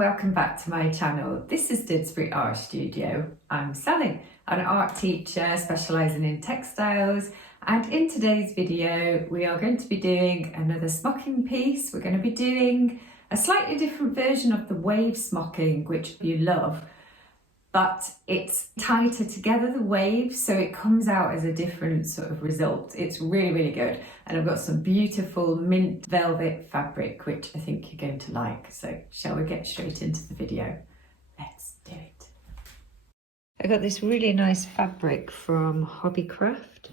welcome back to my channel. This is Didsbury Art Studio. I'm Sally, an art teacher specialising in textiles, and in today's video we are going to be doing another smocking piece. We're going to be doing a slightly different version of the wave smocking, which you love, but it's tighter together, the waves, so it comes out as a different sort of result. It's really, really good. And I've got some beautiful mint velvet fabric, which I think you're going to like. So shall we get straight into the video? Let's do it. I got this really nice fabric from Hobbycraft.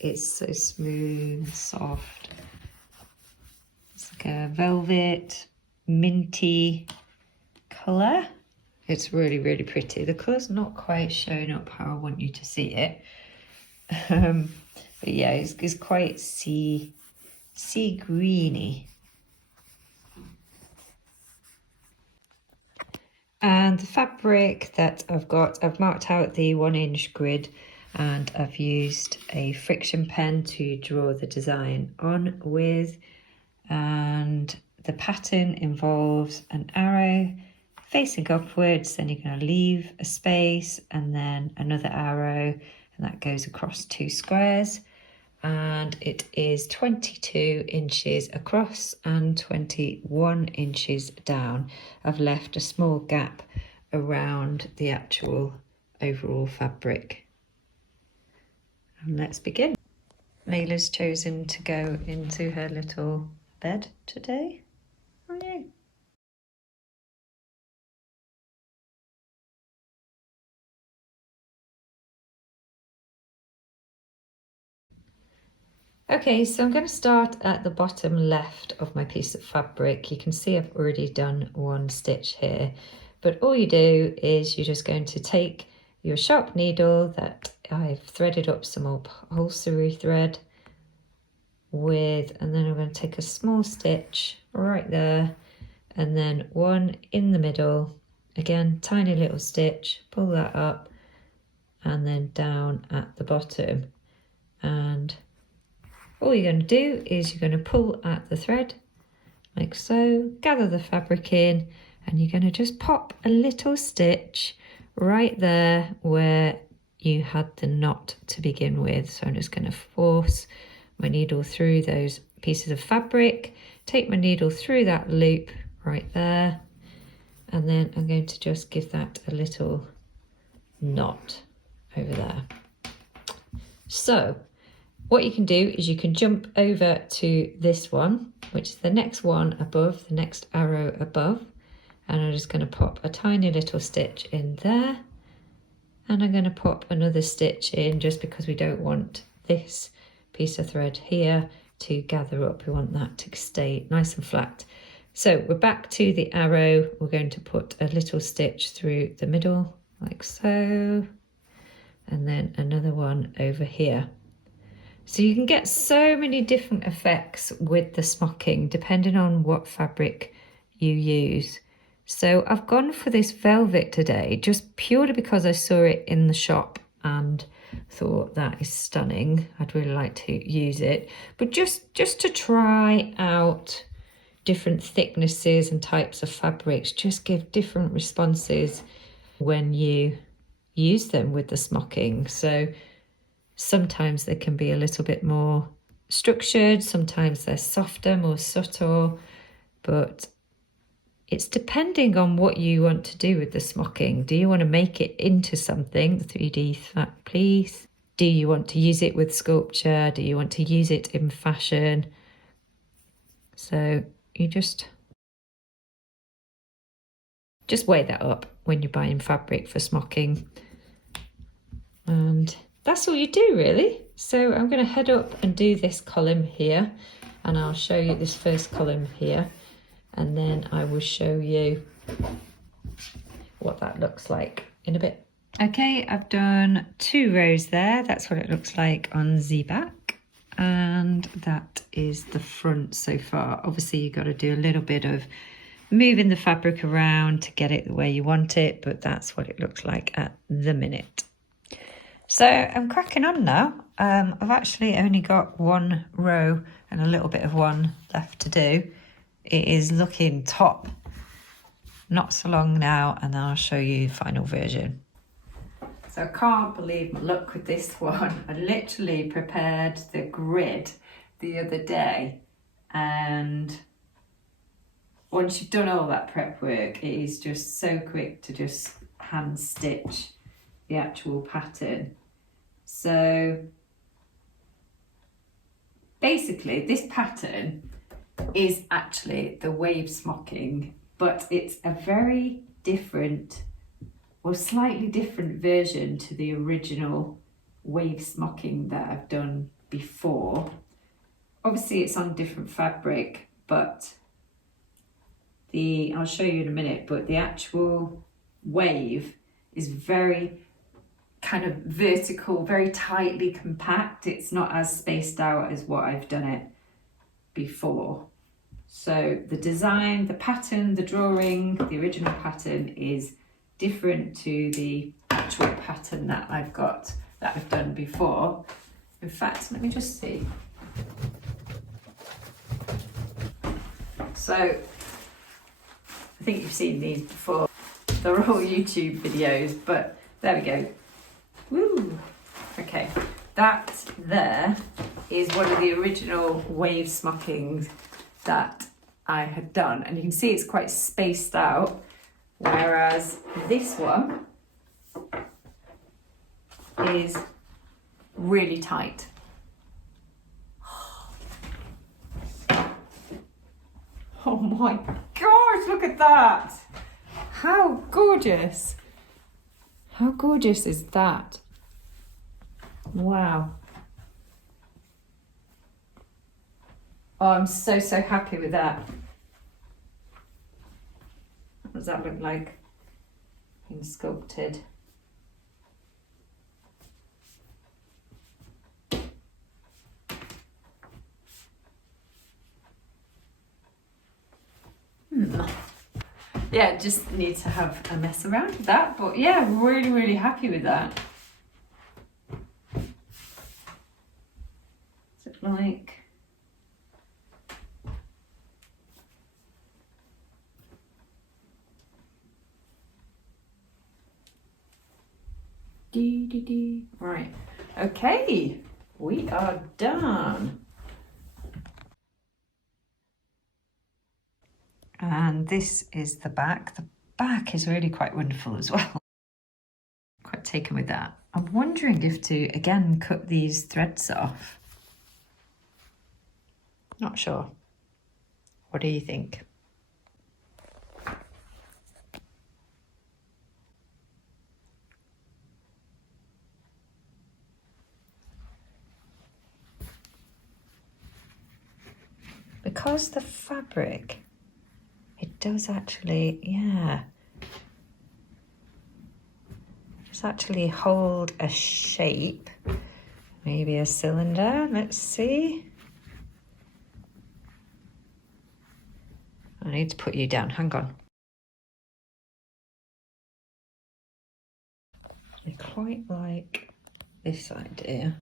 It's so smooth and soft. It's like a velvet, minty colour. It's really, really pretty. The colour's not quite showing up how I want you to see it. But yeah, it's quite sea greeny. And the fabric that I've marked out the 1-inch grid, and I've used a friction pen to draw the design on with. And the pattern involves an arrow facing upwards, then you're going to leave a space and then another arrow, and that goes across 2 squares, and it is 22 inches across and 21 inches down. I've left a small gap around the actual overall fabric. And let's begin. Layla's chosen to go into her little bed today. Oh yeah. Okay, so I'm going to start at the bottom left of my piece of fabric. You can see I've already done 1 stitch here, but all you do is you're just going to take your sharp needle that I've threaded up some upholstery thread with, and then I'm going to take a small stitch right there, and then 1 in the middle, again tiny little stitch, pull that up, and then down at the bottom. And all you're going to do is you're going to pull at the thread like so, gather the fabric in, and you're going to just pop a little stitch right there where you had the knot to begin with. So I'm just going to force my needle through those pieces of fabric, take my needle through that loop right there, and then I'm going to just give that a little knot over there. So what you can do is you can jump over to this one, which is the next one above, the next arrow above, and I'm just going to pop a tiny little stitch in there, and I'm going to pop another stitch in just because we don't want this piece of thread here to gather up. We want that to stay nice and flat. So we're back to the arrow. We're going to put a little stitch through the middle like so, and then another one over here. So you can get so many different effects with the smocking depending on what fabric you use. So I've gone for this velvet today just purely because I saw it in the shop and thought that is stunning. I'd really like to use it, but just to try out different thicknesses and types of fabrics, just give different responses when you use them with the smocking. So sometimes they can be a little bit more structured, sometimes they're softer, more subtle, but it's depending on what you want to do with the smocking. Do you want to make it into something, the 3D flat piece? Do you want to use it with sculpture? Do you want to use it in fashion? So you just weigh that up when you're buying fabric for smocking. And that's all you do really. So I'm going to head up and do this column here, and I'll show you this first column here, and then I will show you what that looks like in a bit. Okay, I've done 2 rows there. That's what it looks like on the back, and that is the front so far. Obviously you've got to do a little bit of moving the fabric around to get it the way you want it, but that's what it looks like at the minute. So I'm cracking on now. I've actually only got 1 row and a little bit of one left to do. It is looking top. not so long now, and then I'll show you the final version. So I can't believe my luck with this one. I literally prepared the grid the other day, and once you've done all that prep work, it is just so quick to just hand stitch the actual pattern. So basically this pattern is actually the wave smocking, but it's a very different or slightly different version to the original wave smocking that I've done before. Obviously it's on different fabric, but I'll show you in a minute, but the actual wave is very kind of vertical, very tightly compact. It's not as spaced out as what I've done it before. So the design, the pattern, the drawing, the original pattern is different to the actual pattern that I've done before. In fact, let me just see. So I think you've seen these before. They're all YouTube videos, but there we go. Woo! Okay, that there is one of the original wave smockings that I had done, and you can see it's quite spaced out, whereas this one is really tight. Oh my gosh, look at that! How gorgeous! How gorgeous is that? Wow. Oh, I'm so happy with that. What does that look like in sculpted? Yeah, just need to have a mess around with that, but yeah, really happy with that. What's it like? Right, okay, we are done. And this is the back. The back is really quite wonderful as well. Quite taken with that. I'm wondering if to, again, cut these threads off. Not sure. What do you think? Because the fabric, it does actually, yeah. Does actually hold a shape. Maybe a cylinder, let's see. I need to put you down, hang on. I quite like this idea.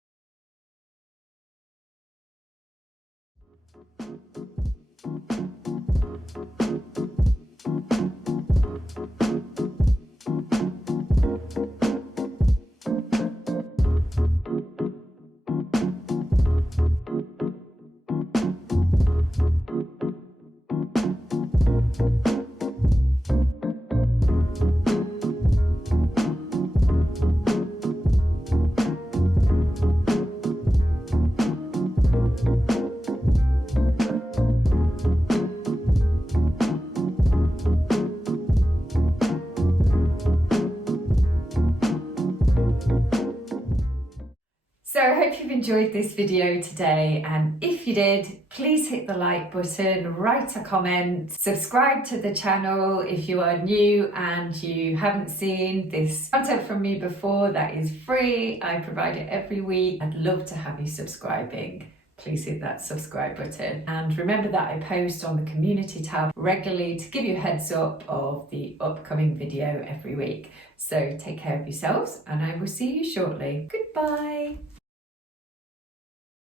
So I hope you've enjoyed this video today, and if you did, please hit the like button, write a comment, subscribe to the channel if you are new and you haven't seen this content from me before. That is free, I provide it every week. I'd love to have you subscribing. Please hit that subscribe button, and remember that I post on the community tab regularly to give you a heads up of the upcoming video every week. So take care of yourselves, and I will see you shortly. Goodbye.